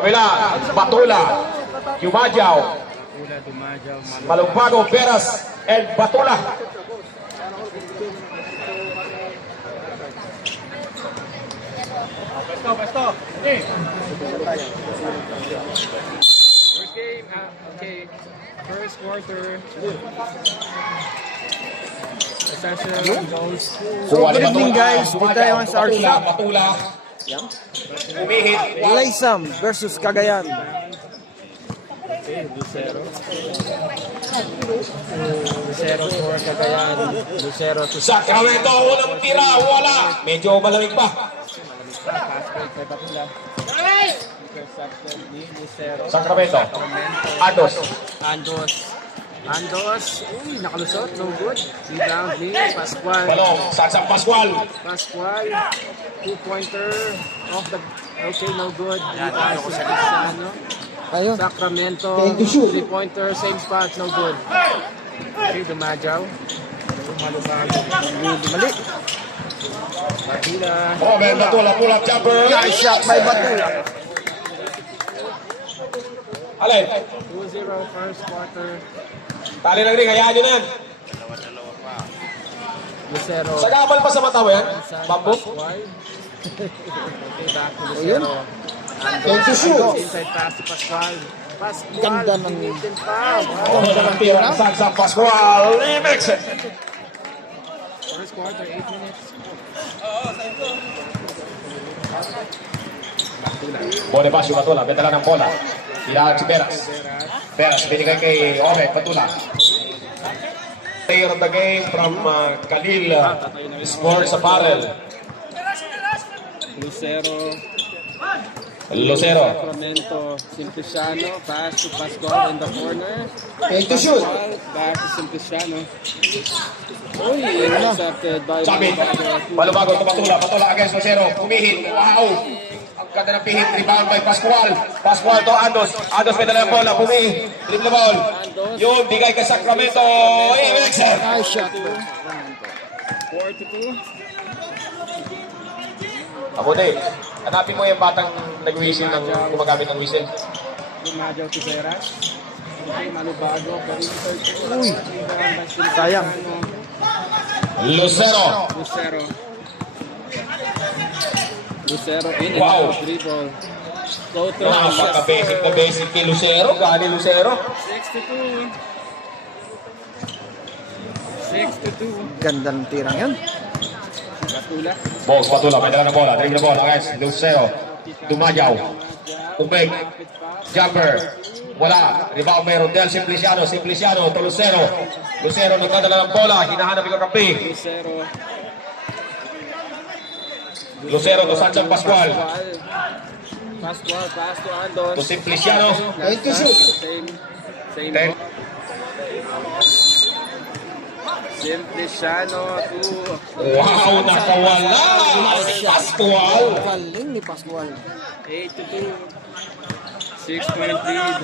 Kabila, Batula, Yumajaw, Malumbago, Veras, and Batula. First game, okay. First quarter. Session goes. So, good evening guys. Dito tayo sa our shop. Batula. Umihit. Laysam versus Cagayan. Okay, Lucero. Lucero for Cagayan. Lucero to Sacramento, unang tira, wala. Medyo malamig pa. pass break kay Batula. Interception ni Lucero. Sacramento. Andos. Andos. Uy, nakalusot. No good. Rebound ni Pascual. Balong, Sansang Pascual. Pascual. Two-pointer. Off the... Okay, no good. Rebound si Cristiano. Ayun. Sacramento. Three-pointer. Same spot. No good. Okay, Dumajaw. Malubago. Mali. Batula. Robert Batula, pull up jumper. Nice shot by Batula. Alin? 2-0 first quarter. Tali ng ring, hayaan nyo na yan. Lucero. Sagabal pa sa mata mo yan? Bambo? Pascual. Okay, back to Lucero. Thank you, shoot. Inside pass to Pascual. Pascual. Ganda ng... Ulitin pa. Wow. Ganda ng tira ng Sansang Pascual. Remix it. First quarter, 8 minutes. Bonifacio Batula, benta lang ng bola. Tirahan si Veras. Veras, binigay kay Ore Batula. Player of the game from Khalil Sports Apparel. Lucero. Sacramento. Simpliciano. Pass to Pascual in the corner. Thank you, shoot. Pascual, back to Simpliciano. Uy, intercepted by Sabit. Balubago to Batula. Batula against Lucero. Pumihit. Wow! Ang ganda ng pihit. Rebound by Pascual. Pascual to Andos. Andos may dalang bola. Pumihit. Dribble ball. Yung bigay kay Sacramento. Mixer. Nice shot. 42. Abuti. Hanapin mo yung batang nag-whistle ng gumagamit ng whistle. Dumajaw to Veras. Okay, Malubago. Perimeter. Uy. Sayang. Lucero. Lucero in and Wow. out. Dribble. Go to Napaka-basic na basic kay Lucero. Gani Lucero. 62. 62. Ganda ng tirang yun. Batula. Box, Batula. May dala ng bola. Dribble bola guys. Lucero. Dumajaw. Ubeg. Jumper. Wala. Rebound may Rodel Simpliciano. Simpliciano to Lucero. Lucero nagdadala ng bola. Hinahanap yung kakampi. Lucero. Lucero to Sanchez Pascual. Pascual, pass to Andos. To Simpliciano. Thank you, shoot. Same. Ten. Simpliciano to... Wow, nakawala. Si Pascual. Galing ni Pascual. 8-2. 6-point lead.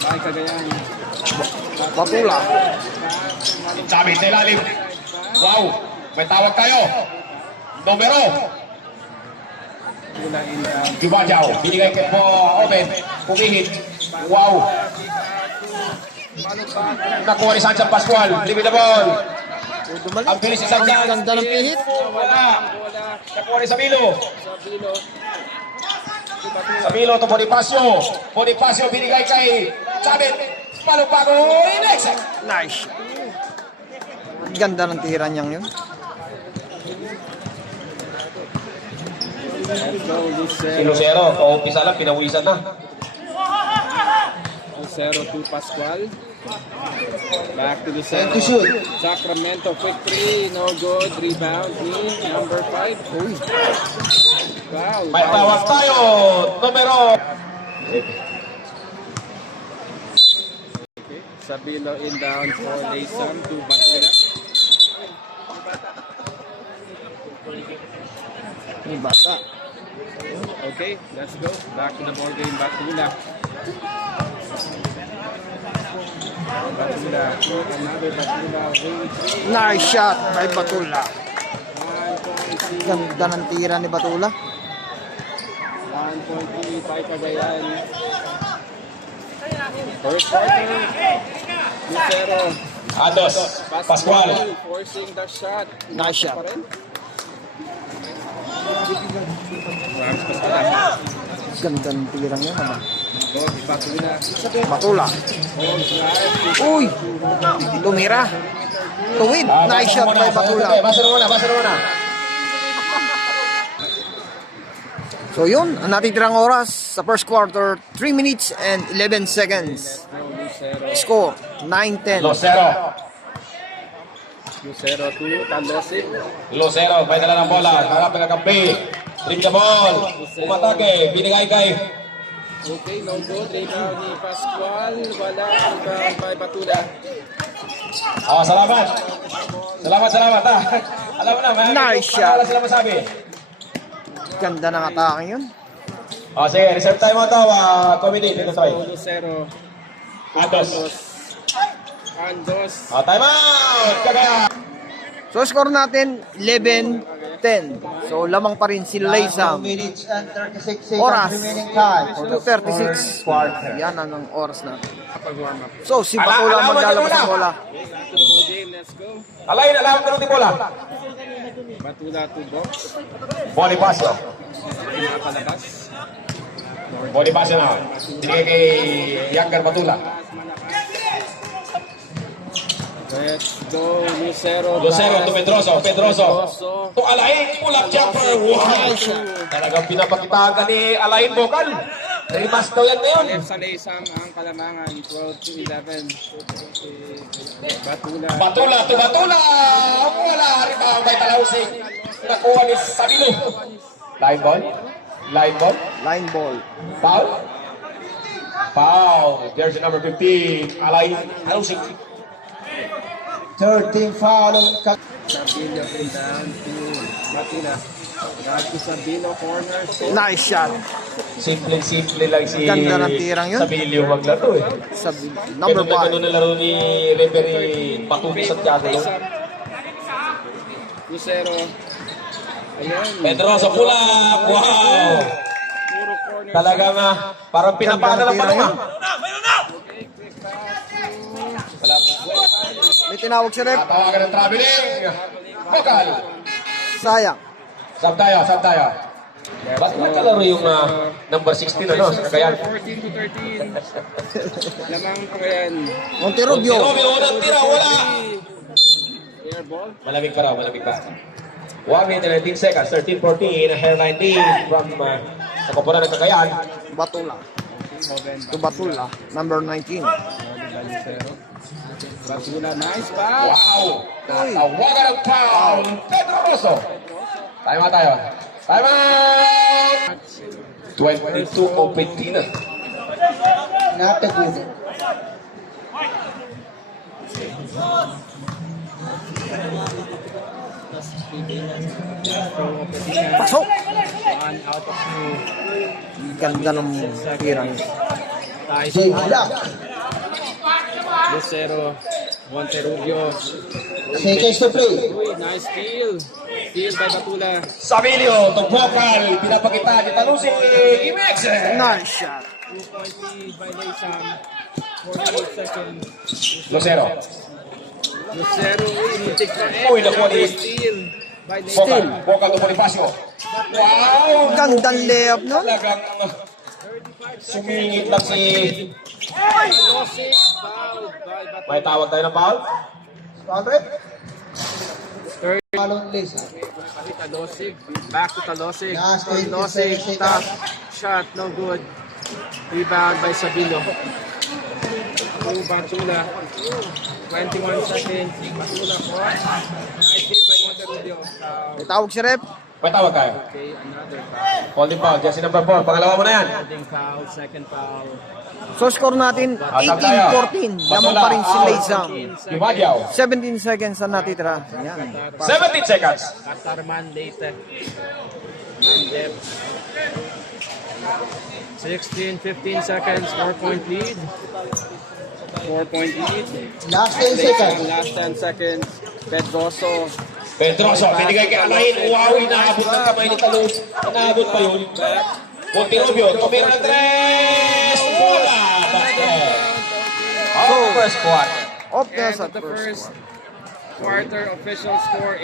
By Cagayan. Batula. Sabi sa ilalim. Wow, may tawag tayo. Numero. Tula in the... Dumajaw. Binigay kay Oben. Pumihit. Wow. Nakuha ni Sanchez Pascual. Libid the ball. Dumali. Ang bilis ni Sanchez. Ganda ng pihit. Wala. Nakuha ni Sabilo. Sabilo. Sabilo to Bonifacio. Bonifacio binigay kay Sabit. Balubago. Next. Nice. Ganda ng tira niyang yun. Let's go, Si Lucero. Lucero. Paumpisa lang. Pinawisan na. Lucero to Pascual. Back to Lucero. Thank you, shoot. Sacramento, quick three. No good. Rebound ni number 5. Uy. Foul. May tawag tayo. Numero. Okay. Sabilo in down for Laysam to Batula. Ni bata. Okay, let's go. Back to the ball game. Batula. Batula. Another Batula. Wing three. Nice shot by Batula. 1.2. Ganda ng tira ni Batula. 1 point lead by Cagayan. First quarter, Lucero. Ados, Pascual. Forcing the shot. Nice shot. Pa rin. Ganda ng tirang yun. Ano? Batula. Batula. Uy! Tumira. Tuwid. Nice shot by Batula. Basa muna. So yun, ang natitirang oras sa first quarter, 3 minutes and 11 seconds. Score, 9-10. Lucero. Lucero to Talosip. Lucero, may dala ng bola. Harap ng kampi. Trip the ball. Umatake. Binigay kay. Okay, no good. Rebound ni Pascual. Wala. Rebound by Batula. Salamat. Salamat. Alam mo na, may Nice shot. Wala sila masabi. Ganda ng atake yun. Sige, reserve time mo ito, committee. Dito tayo. Lucero. Ados. Andos. Time out! Kagaya. So score natin, 11-10. So lamang pa rin si Laysam. minutes and 36 seconds Oras. remaining time for the 2:36. quarter. Yan ang oras natin. Kapag-warm up. So si Batula maglalabas ng bola. Basketball game, let's go. Alain, alam ka ng bola. Batula to box. Bonifacio. Pinapalabas. Bonifacio na. Binigay kay Younger Batula. Let's go, Lucero. Lucero to Pedroso. Pedroso. To Alain, pull-up jumper. Wow! Talagang pinapakitaan ka ni Alain Bocal. Remas daw yan ngayon. Left sa Laysam ang Kalamangan. 12-11. Batula. Batula to Batula. Wala. Rebound by Talausing. Nakuha ni Sabilo. Line ball. Line ball. Foul. Jersey number 15. Alain Talausing. 13 foul on Sabino down to Batula. Back to Sabino corner. Nice shot. Simple lang si Ganda ng tirang yun. Sabilio maglaro eh. Sa number Ganun 5. na laro ni referee Patuloy Santiago. Laysam. Lucero. Ayan. Pedroso pula. Wow! Puro corner. Talagang parang pinapana lang Ganda ng pa Okay, quick pass to May tinawag si Rep. Tawagan ng traveling. Bokal. Sayang. Sab tayo. Ba't nagkalaro yung number 16 ano? Sa Cagayan. 14 to 13. Lamang pa yan. Monterobio. Unang tira, wala. Air ball. Malamig pa. 1 minute and 19 seconds. 13-14. Hairline lead from sa koponan ng Cagayan. Batula. To Batula. Number 19. Batula, nice pass. Wow! Tawagan ng foul. Pedro Rosso. Time out! 22 open na. not a good. Pasok. 1 out of 2. Ganda ng tirang. Jay Black. Lucero. Monterubio. Seconds to play. Uy, nice steal. Steal by Batula. Sabilio, to Vocal. Pinapakita ni Talusi. Imex. Nice shot. 2-point lead by Laysam. 48 seconds. Lucero. Lucero, uy, nitik na Uy, nakuha ni steal by Vocal. Laysam. Vocal to Bonifacio. Wow! Gandang layup, no? Talagang sumingit lang si... Talosik, fouled by Batula. May tawag tayo ng foul? Squadron. Third. Foul on Lisa. Talosik, back to Talosik. Last 27 Talosik, seconds. tough shot, no good. Rebound by Sabino. To Batula. 21 seconds. Batula cross. Nice hit by Monterubio. May tawag si Rep. May tawag tayo. Okay, another foul. Holding foul. Jersey number 4. Pangalawa mo na yan. Holding foul, second foul. So score natin, Asap tayo. 18-14. Lamang pa rin si Laysam. Yumadyaw. 17 seconds na natitira. Yan. 17 seconds. Katarman later. Mandep. 16, 15 seconds, 4-point lead. 4-point lead. Last 10 seconds. Last 10 seconds. Pedroso. Pedroso, binigay kay Alain. Wow, inaabot ng kamay ni Talus. Inaabot pa yun. Monterrubio, tumira ng 3! Wala! Basket. So, First quarter. off na And sa the first first quarter. quarter official score